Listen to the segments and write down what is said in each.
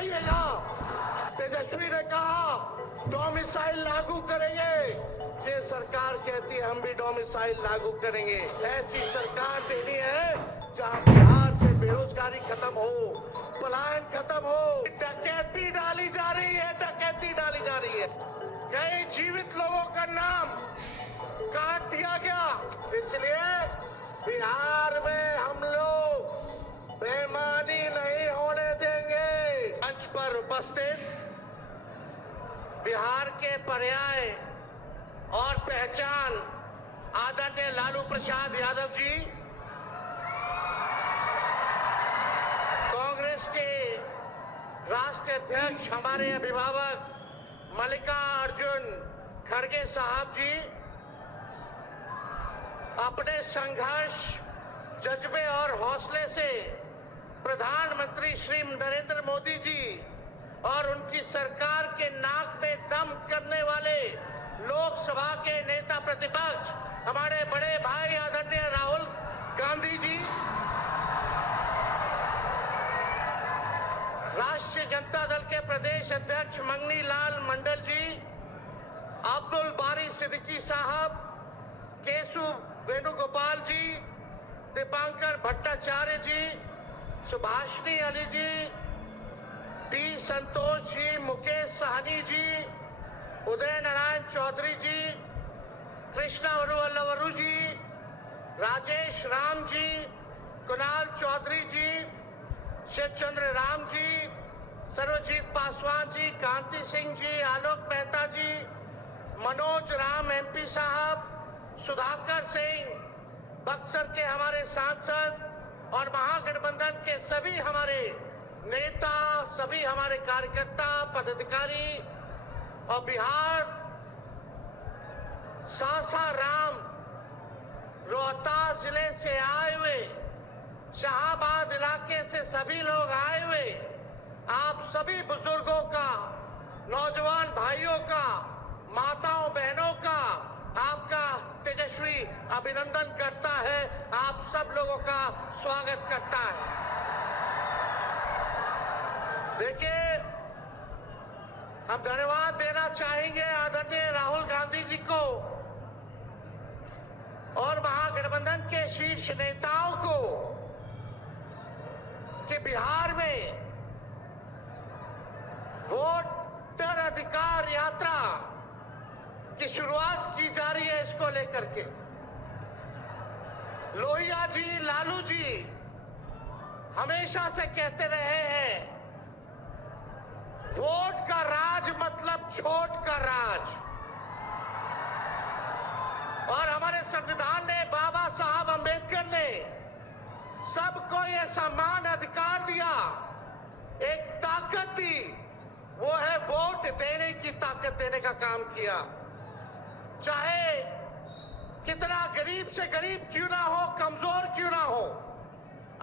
बताइएगा। तेजस्वी ने कहा डोमिसाइल लागू करेंगे, ये सरकार कहती है हम भी डोमिसाइल लागू करेंगे। ऐसी सरकार देनी है जहां बिहार से बेरोजगारी खत्म हो, पलायन खत्म हो। डकैती डाली जा रही है, डकैती डाली जा रही है। कई जीवित लोगों का नाम काट दिया गया, इसलिए बिहार में हम लोग बेईमानी नहीं होने देंगे। मंच पर उपस्थित बिहार के पर्याय और पहचान आदरणीय लालू प्रसाद यादव जी, कांग्रेस के राष्ट्रीय अध्यक्ष हमारे अभिभावक मल्लिकार्जुन खड़गे साहब जी, अपने संघर्ष, जज्बे और हौसले से प्रधानमंत्री श्री नरेंद्र मोदी जी और उनकी सरकार के नाक में दम करने वाले लोकसभा के नेता प्रतिपक्ष हमारे बड़े भाई आदरणीय राहुल गांधी जी, राष्ट्रीय जनता दल के प्रदेश अध्यक्ष मंगनी लाल मंडल जी, अब्दुल बारी सिद्दीकी साहब, केशु वेणुगोपाल जी, दीपांकर भट्टाचार्य जी, सुभाषिनी अली जी, टी संतोष जी, मुकेश साहनी जी, उदय नारायण चौधरी जी, कृष्णा वरुवल्लवरू जी, राजेश राम जी, कुणाल चौधरी जी, शिवचंद्र राम जी, सर्वजीत पासवान जी, कांति सिंह जी, आलोक मेहता जी, मनोज राम एमपी साहब, सुधाकर सिंह, बक्सर के हमारे सांसद और महागठबंधन के सभी हमारे नेता, सभी हमारे कार्यकर्ता, पदाधिकारी और बिहार सासाराम रोहतास जिले से आए हुए, शाहाबाद इलाके से सभी लोग आए हुए, आप सभी बुजुर्गों का, नौजवान भाइयों का, माताओं बहनों का आपका तेजस्वी अभिनंदन करता है, आप सब लोगों का स्वागत करता है। देखिए, हम धन्यवाद देना चाहेंगे आदरणीय राहुल गांधी जी को और महागठबंधन के शीर्ष नेताओं को कि बिहार में वोटर अधिकार यात्रा की शुरुआत की जा रही है। इसको लेकर के लोहिया जी, लालू जी हमेशा से कहते रहे हैं, वोट का राज मतलब छोट का राज। और हमारे संविधान ने, बाबा साहब अंबेडकर ने सबको ये समान अधिकार दिया, एक ताकत दी, वो है वोट देने की ताकत देने का काम किया। चाहे कितना गरीब से गरीब क्यों ना हो, कमजोर क्यों ना हो,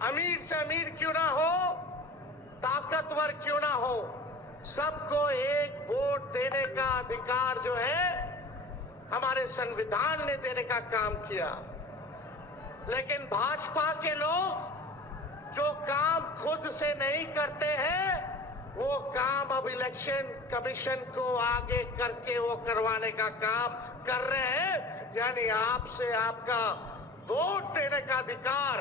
अमीर से अमीर क्यों ना हो, ताकतवर क्यों ना हो, सबको एक वोट देने का अधिकार जो है हमारे संविधान ने देने का काम किया। लेकिन भाजपा के लोग जो काम खुद से नहीं करते हैं, वो काम अब इलेक्शन कमीशन को आगे करके वो करवाने का काम कर रहे हैं, यानी आपसे आपका वोट देने का अधिकार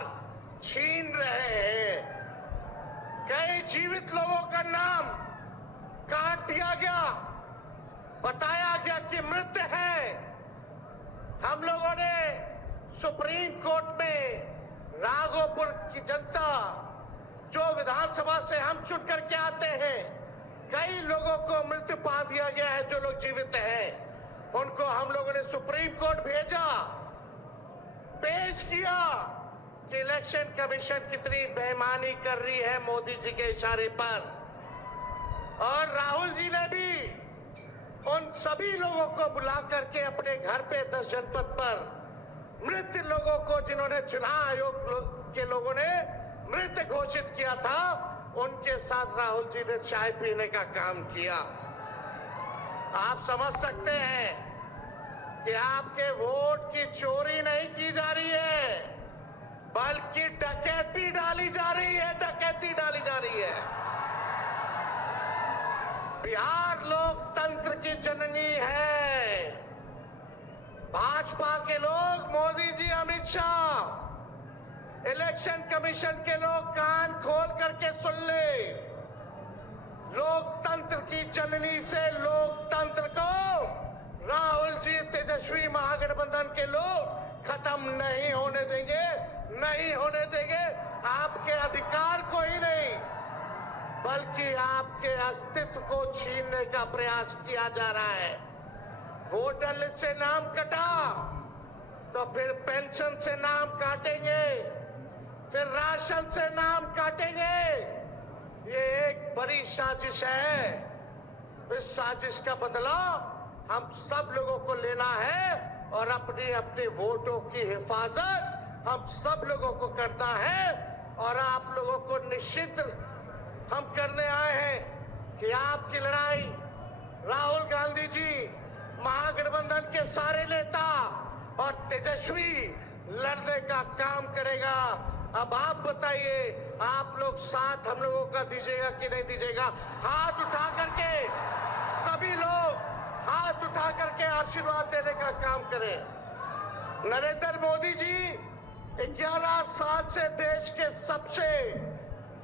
छीन रहे हैं। कई जीवित लोगों का नाम काट दिया गया, बताया गया कि मृत है। हम लोगों ने सुप्रीम कोर्ट में राघोपुर की जनता, जो विधानसभा से हम चुन करके आते हैं, कई लोगों को मृत्यु पा दिया गया है। जो लोग जीवित हैं उनको हम लोगों ने सुप्रीम कोर्ट भेजा, पेश किया कि इलेक्शन कमीशन कितनी बेईमानी कर रही है मोदी जी के इशारे पर। और राहुल जी ने भी उन सभी लोगों को बुला करके अपने घर पे 10 जनपद पर मृत लोगों को, जिन्होंने चुनाव आयोग के लोगों ने मृत घोषित किया था, उनके साथ राहुल जी ने चाय पीने का काम किया। आप समझ सकते हैं कि आपके वोट की चोरी नहीं की जा रही है, बल्कि डकैती डाली जा रही है, डकैती डाली जा रही है। बिहार लोकतंत्र की जननी है। भाजपा के लोग, मोदी जी, अमित शाह, इलेक्शन कमीशन के लोग कान खोल करके सुन ले। लोकतंत्र की जननी से लोकतंत्र को राहुल जी, तेजस्वी महागठबंधन के लोग खत्म नहीं होने देंगे, नहीं होने देंगे। आपके अधिकार को ही नहीं, बल्कि आपके अस्तित्व को छीनने का प्रयास किया जा रहा है। वोटर लिस्ट से नाम कटा तो फिर पेंशन से नाम काटेंगे, फिर राशन से नाम काटेंगे। ये एक बड़ी साजिश है। इस साजिश का बदला हम सब लोगों को लेना है और अपने अपने वोटों की हिफाजत हम सब लोगों को करना है। और आप लोगों को निश्चित हम करने आए हैं कि आपकी लड़ाई राहुल गांधी जी, महागठबंधन के सारे नेता और तेजस्वी लड़ने का काम करेगा। अब आप बताइए, आप लोग साथ हम लोगों का दीजिएगा कि नहीं दीजिएगा? हाथ उठा करके सभी लोग हाथ उठा करके आशीर्वाद देने का काम करें। नरेंद्र मोदी जी 11 साल से देश के सबसे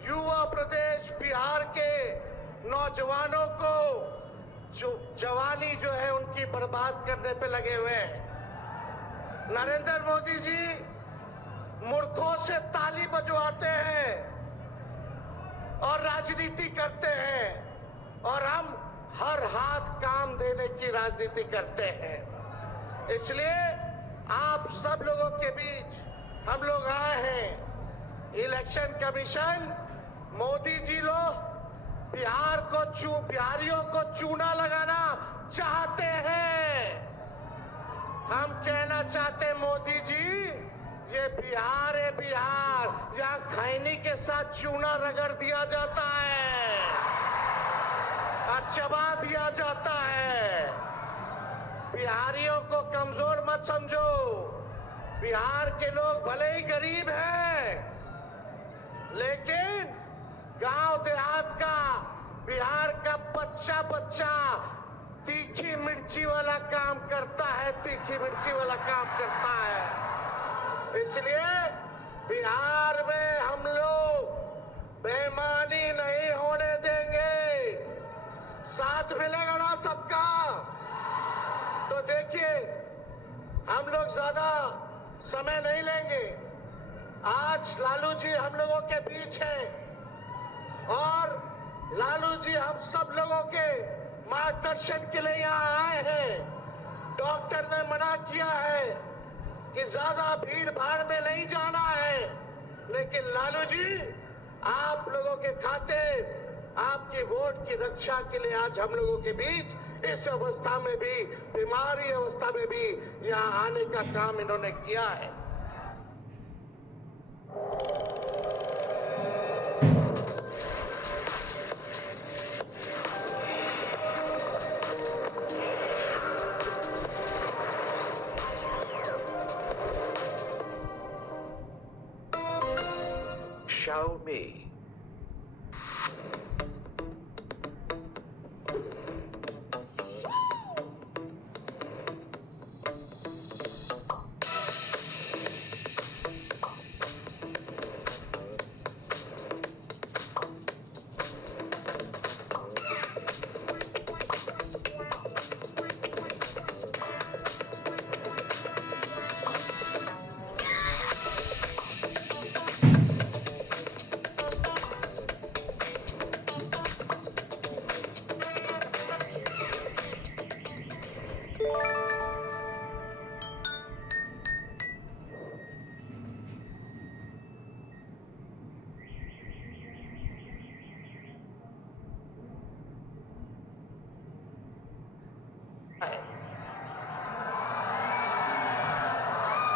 युवा प्रदेश बिहार के नौजवानों को जो जवानी जो है उनकी बर्बाद करने पे लगे हुए हैं। नरेंद्र मोदी जी मूर्खों से ताली बजवाते हैं और राजनीति करते हैं, और हम हर हाथ काम देने की राजनीति करते हैं। इसलिए आप सब लोगों के बीच हम लोग आए हैं। इलेक्शन कमीशन, मोदी जी लोग बिहारियों को चूना लगाना चाहते हैं। हम कहना चाहते हैं, मोदी जी, ये बिहार है, बिहार, यहाँ खैनी के साथ चूना रगड़ दिया जाता है और चबा दिया जाता है। बिहारियों को कमजोर मत समझो। बिहार के लोग भले ही गरीब हैं, लेकिन गांव देहात का बिहार का बच्चा बच्चा तीखी मिर्ची वाला काम करता है, तीखी मिर्ची वाला काम करता है। इसलिए बिहार में हम लोग बेईमानी नहीं होने देंगे। साथ मिलेगा ना सबका? तो देखिए, हम लोग ज्यादा समय नहीं लेंगे। आज लालू जी हम लोगों के बीच हैं और लालू जी हम सब लोगों के मार्गदर्शन के लिए यहाँ आए हैं। डॉक्टर ने मना किया है कि ज्यादा भीड़ भाड़ में नहीं जाना है, लेकिन लालू जी आप लोगों के खातिर, आपकी वोट की रक्षा के लिए आज हम लोगों के बीच इस अवस्था में भी, बीमारी अवस्था में भी यहाँ आने का काम इन्होंने किया है। Show me.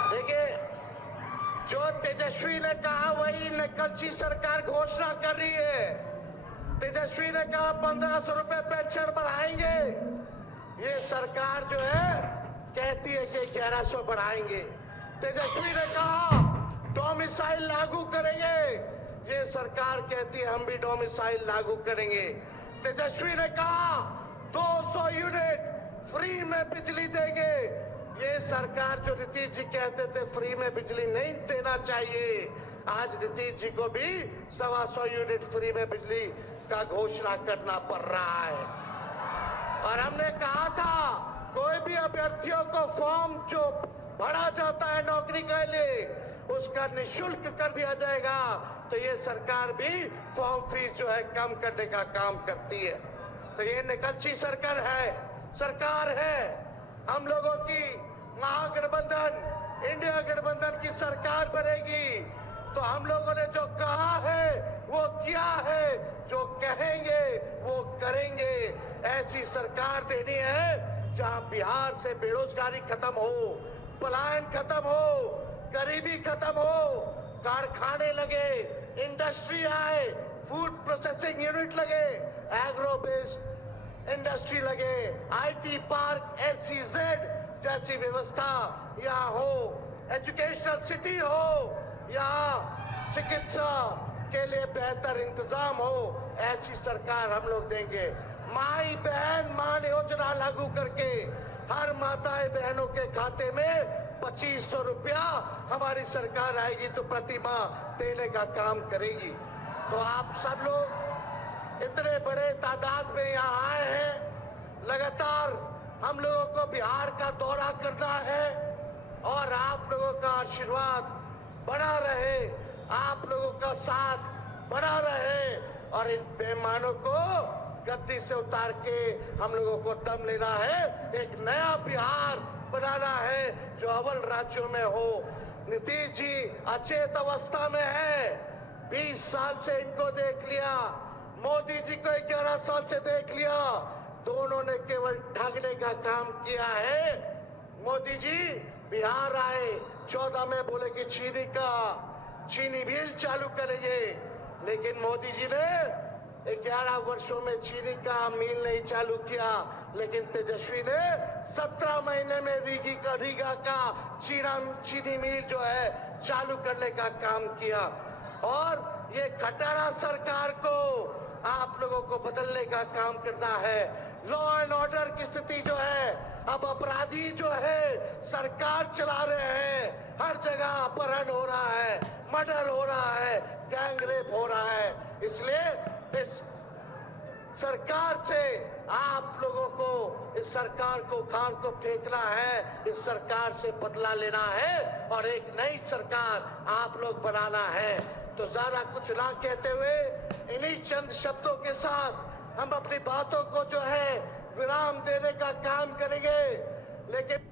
देखिए, जो तेजस्वी ने कहा वही नकलची सरकार घोषणा कर रही है। तेजस्वी ने कहा 1500 रुपए पेंशन बढ़ाएंगे, ये सरकार जो है कहती है कि 1100 बढ़ाएंगे। तेजस्वी ने कहा डोमिसाइल लागू करेंगे, ये सरकार कहती है हम भी डोमिसाइल लागू करेंगे। तेजस्वी ने कहा 200 यूनिट फ्री में बिजली देंगे। ये सरकार जो नीतीश जी कहते थे फ्री में बिजली नहीं देना चाहिए, आज नीतीश जी को भी 125 यूनिट फ्री में बिजली का घोषणा करना पड़ रहा है। और हमने कहा था कोई भी अभ्यर्थियों को फॉर्म जो भरा जाता है नौकरी के लिए उसका निःशुल्क कर दिया जाएगा। तो ये सरकार भी फॉर्म फीस जो है कम करने का काम करती है। तो ये निकलची सरकार है। हम लोगों की महागठबंधन इंडिया गठबंधन की सरकार बनेगी तो हम लोगों ने जो कहा है वो किया है, जो कहेंगे वो करेंगे। ऐसी सरकार देनी है जहां बिहार से बेरोजगारी खत्म हो, पलायन खत्म हो, गरीबी खत्म हो, कारखाने लगे, इंडस्ट्री आए, फूड प्रोसेसिंग यूनिट लगे, एग्रो बेस्ड इंडस्ट्री लगे, आईटी पार्क, SEZ जैसी व्यवस्था यहाँ हो, एजुकेशनल सिटी हो, यहाँ चिकित्सा के लिए बेहतर इंतजाम हो। ऐसी सरकार हम लोग देंगे। माई बहन मान योजना लागू करके हर माताएं बहनों के खाते में 2500 रुपया हमारी सरकार आएगी तो प्रति माह देने का काम करेगी। तो आप सब लोग इतने बड़े तादाद में यहाँ आए हैं, लगातार हम लोगों को बिहार का दौरा करना है और आप लोगों का आशीर्वाद बना रहे, आप लोगों का साथ बना रहे और इन बेईमानों को गद्दी से उतार के हम लोगों को दम लेना है। एक नया बिहार बनाना है जो अव्वल राज्यों में हो। नीतीश जी अचेत अवस्था में है, 20 साल से इनको देख लिया, मोदी जी को 11 साल से देख लिया, दोनों ने केवल ठगने का काम किया है। मोदी जी बिहार आए 14 में बोले कि चीनी मिल चालू करेंगे, लेकिन मोदी जी ने 11 वर्षों में चीनी का मिल नहीं चालू किया, लेकिन तेजस्वी ने 17 महीने में रीगा का चीनी मिल जो है चालू करने का काम किया। और ये खटारा सरकार को आप लोगों को बदलने का काम करना है। लॉ एंड ऑर्डर की स्थिति जो है, अब अपराधी जो है सरकार चला रहे हैं, हर जगह अपहरण हो रहा है, मर्डर हो रहा है, गैंग रेप हो रहा है। इसलिए इस सरकार से आप लोगों को, इस सरकार को उखाड़ को फेंकना है, इस सरकार से बदला लेना है और एक नई सरकार आप लोग बनाना है। तो ज्यादा कुछ ना कहते हुए इन्हीं चंद शब्दों के साथ हम अपनी बातों को जो है विराम देने का काम करेंगे। लेकिन